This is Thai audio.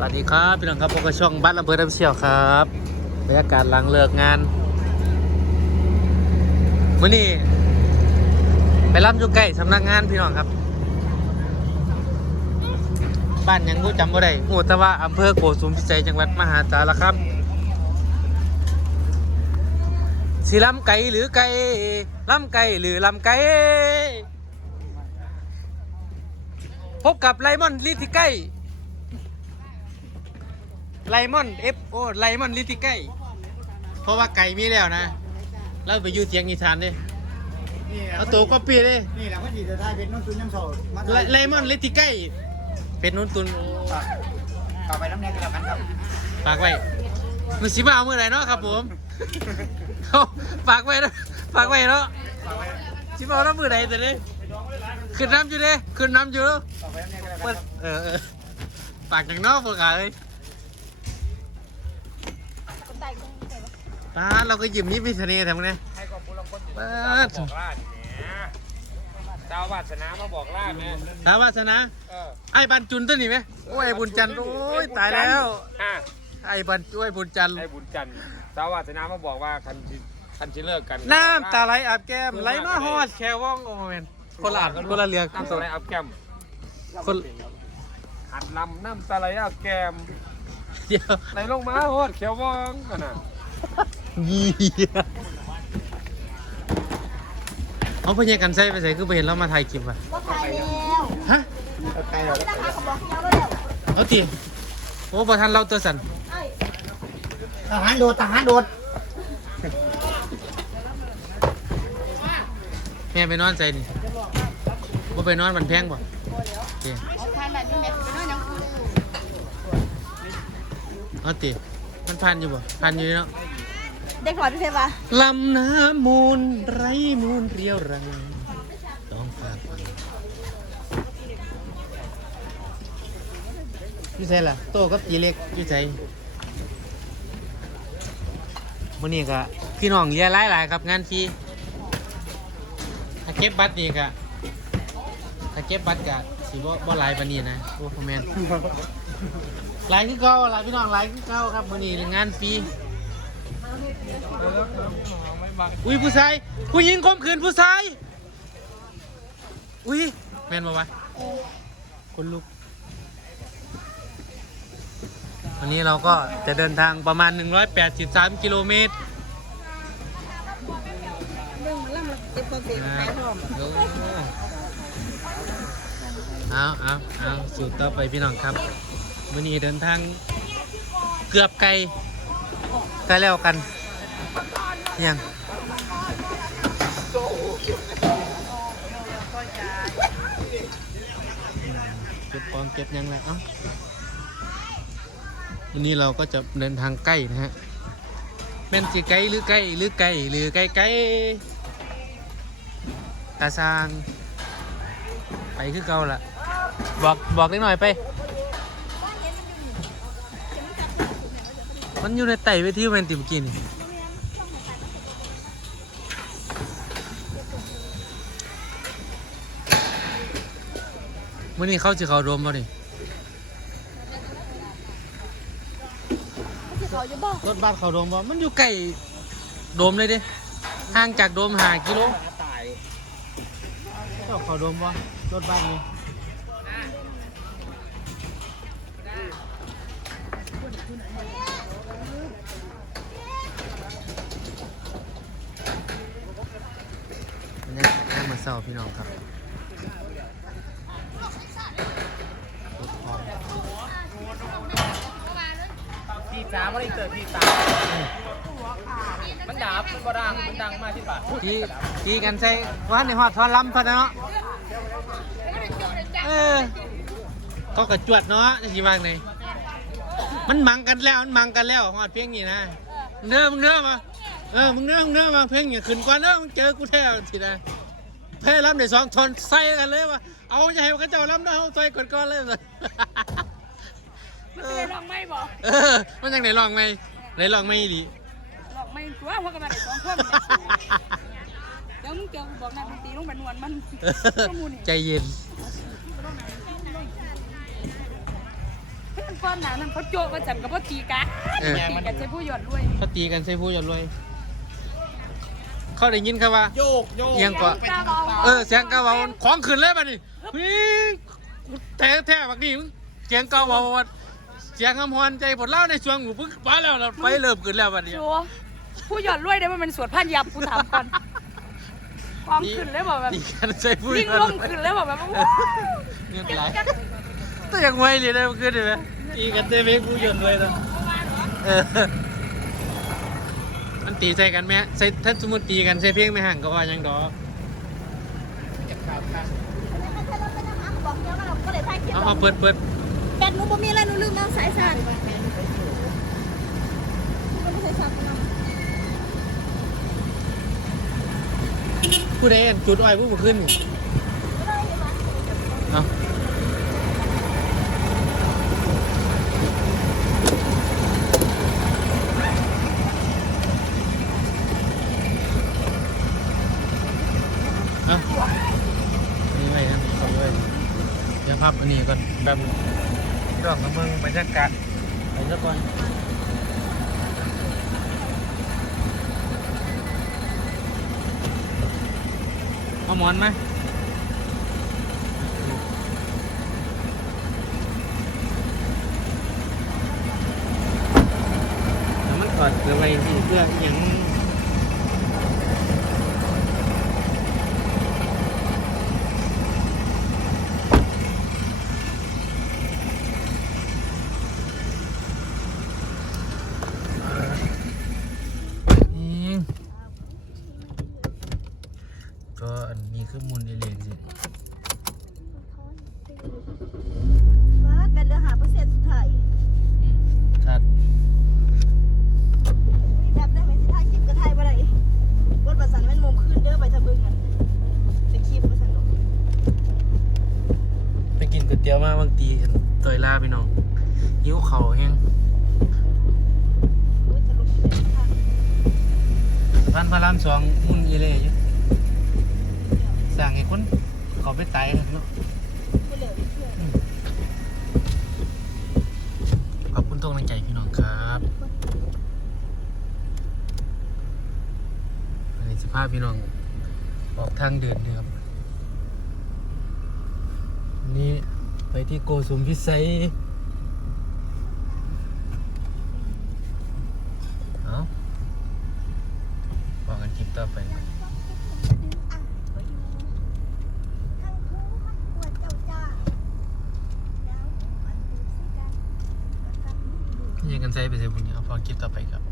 สวัสดีครับพี่น้องครับพบกับช่องบ้านลำเพลินน้ำเชี่ยวครับบรรยากาศหลังเลิกงานมื้อนี้ไปรับอยู่ใกล้สำนักงานพี่น้องครับ บ้านยังกูจำบ่ได้หูแต่ว่าอำเภอโกสุมพิจัยจังหวัดมหาสารคามสิลำไก่หรือไก่ลำไก่หรือลำไก่พบกับไลมอนลิทิไก่ ไลมอนเอฟโอไลมอนลิติไก่เพราะว่าไก่มีแล้วนะแล้วไปอยู่เสียงอีสานดินี่แหละเอาตัวก็ปีเลยนี่แหละพันธีจะได้เป็นน้องตุนน้ำโซมาไลไลมอนลิติไก่เป็นนุ่นตุนต่อไปน้ำแดงกันแล้วกันครับฝากไว้มันสิมาเอาเมื่อไหร่เนาะครับผมเอาฝากไว้นะฝากไว้เนาะสิมาเอาน้ำมือไหนแต่นี้ขึ้นน้ำอยู่เด้ขึ้นน้ำอยู่ต่อไปน้ำแดงกันแล้วเปิกัดนเออเออฝากอย่างนอกพวกขาเล ยตาเราก็หยิบนี้พิเศษทำไงให้ขอบคุณเราคนอยู่เปิมาดบอกล่าเนี่ยเจ้าวาสนามาบอกล่าแม่ถามวาสนา เออไอ้บันจุนตัวนี้ไหมโอ้ยไอ้บุญจันทร์โอ้ยตายแล้ว อะไอ้บันโอ้ยบุญจันทร์ให้บุญจันทร์เจ้าวาสนามาบอกว่าคันที่คันที่เลิกกันน้ำตาไหลอาบแก้มไหลมาฮอดแค่ว่องโอ้แมนคนละอันคนละเรือน้ำตาไหลอับแก้มคนหัดลำน้ำตาไหลอับแก้มเดียวไหลลงมาโหดเขียววองกันน่ะ เยี่ยเอาพญากันใส่ไปใส่คือไปเห็นเรามาถ่ายคลิปอะก็ถ่ายแล้วฮะไกลแล้วนี่นะคะเขาบอกเราแล้วเอาตีโอ้ประทันเราตัวสั่นไอ้ทหารโดดทหารโดดแม่ไปนอนใส่นี่ว่าไปนอนมันแพงบ่โอเคเอาถ่ายแบบนี้แม่ไปนอนยังคืนเอาตีมันพันอยู่บ่พันอยู่เนาะ เด็กหน่อยพี่เพชรวะลำน้ำมูลไรมูลเรียวแรงต้องฝากฟังอยู่ใส่ล่ะ โตกับจีเล็กอยู่ใส่วันนี้ก็พี่น้องเรียหลายหลายครับงานฟรีถ้าเก็บบัตรนี่ก็ถ้าเก็บบัตรก็สิบ่บ่หลายปานนี้นะโอ้พ่อแม่นหลายคือเก่าหลายพี่น้องหลายคือเก่าครับวันนี้งานฟรี อุ้ยผู้ชายผู้หญิงข่มขืนผู้ชาย อุ้ยแม่นบ่วะคนลุก วันนี้เราก็จะเดินทางประมาณ 183 กิโลเมตรเรื่องมันล่ำลเก็บตัวเสียงขายพร้อมเอาเอาเอาสูตรต่อไปพี่น้องครับวันนี้เดินทางเกือบไกล ใกล้แล้วกัน ยังเก็บปองเก็บยังแหละเอ้าวันนี้เราก็จะเดินทางใกล้นะฮะเป็นสีไกลหรือใกล้หรือไกลหรือไกลไกลตาซาง ไปคือเก่าละบอกบอกได้หน่อยไป มันอยู่ในไต่เวทีแมนติมอกินมื่อนี้เข้าจะเขาโดมบ่นี่ที่เขาจะบอกรถบัสเขาโดมบ่มันอยู่ใกล้โดมเลยเด้ห่างจากโดมหากิโลตายเจ้าเขาโดมบ่รถบัสนี้บรรยากาศแค่มาเศร้าพี่น้องครับรถพร้อมพี่จ้าไม่ได้เจอพี่จ้ามันดับมันก็ดังมันดังมากที่ปากทีทีกันใส่ว่าในหอดทอนลำพะเนาะเออก็กระจวดเนาะจะสิว่างไงมันมังกันแล้วมันมังกันแล้วหอดเพียงนี้นะมึงเนื้อมึงเนื้อมาเออมึงเนื้อมึงเนื้อมาเพียงอย่างขึ้นก่อนเด้อมึงเจอกูแท้ทีนะ แพ้ลำในสองทนใส่กันเลยว่าเอาจะให้กระเจ้าลำได้เอาใส่ก่อนก่อนเลยเลยเออลองไม่บอกเออมันยังไหนลองไหมไหนลองไม่ดีลองไม่ตัวเพราะกันมาได้สองคนเดี๋ยวมึงเจอกูบอกนายดนตรีลงไปนวลมันใจเย็นมันก้อนหนานั่นเขาโจกมาจันกับพ่อตีกะเออตีกันใช้ผู้หยอดด้วยเขาตีกันใส่ผู้หยอดรวย เขาได้ยินครับว่า โยกโยกเอียงกว่ากล้าเบาเออเสียงกาเบาของขึ้นเลยบัดนี้พี่แท้แท้บักนี่มึงเสียงกาเบาว่าเสียงคำพรใจผลเล่าในช่วงหมูพึ่งไปแล้วเราไปเริ่มขึ้นแล้วบัดนี้ชัวผู้หยอดด้วยได้มันเป็นสวดพันยับกูถามก่อนความขึ้นเลยบอกแบบตีกันใส่ผู้หวิ่งยอดลรงวยขึ้นเลยบอกแบบว้าวเงียบไหลแต่ยังไงเลยนะมันขึ้นเลยไหมตีกันใส่ผู้หยอดรวยแล้วเออมัน ตีใส่กันไหมใส่ถ้าสมมติตีกันใส่เพียงไม่ห่างก็ว่าหยังดอกเอาเอาเปิดเปิดแบตหนูบ่มีอะไรหนูลืมเอาสายชาร์จมันไม่ใช่ชาร์จนะผู้ใดอันจุดอ้อยผู้บ่ขึ้นเอาเอานี่ไว้นะเอาไว้ับ อันนี้ก่อนแบบดอกกับเมืองบรรยากาศไปซะก่อนเอาหมอนไหมแล้วมันถอดเกลือไว้ที่เพื่ออหย่างนี่ก็อันนี้ คือมูลอิเล็กสิว่าแบตเหลือหาเปอร์เซ็นต์สุดท้ายชัดมีแบบได้ไหมสิถ่ายคลิปก็ถ่ายบ่ได้รถประสานมันมุมขึ้นเด้อไปทะเบึงกันแต่คลิปประสานเนาะไปกินก๋วยเตี๋ยวมาบางทีต่อยลาพี่น้องหิวเข่าวแห้งอุ้ยจะลงไปทางพันพระรามสองมุนอีเลยอยู่ สั่งให้คนเขาไปตายเนาะไม่เหลือเชื่อขอบคุณทุกกำลังใจพี่น้องครับอันนี้สภาพพี่น้องออกทางเดินนะครับนนี่ไปที่โกสุมพิสัยเอาบอกกันคลิปต่อไป ทางคู่ปวดเจ้าจ้าแล้วมันดูสิ กันพี่ยังกันใส่ไปเสียบุญเอาพอคลิปต่อไปครับ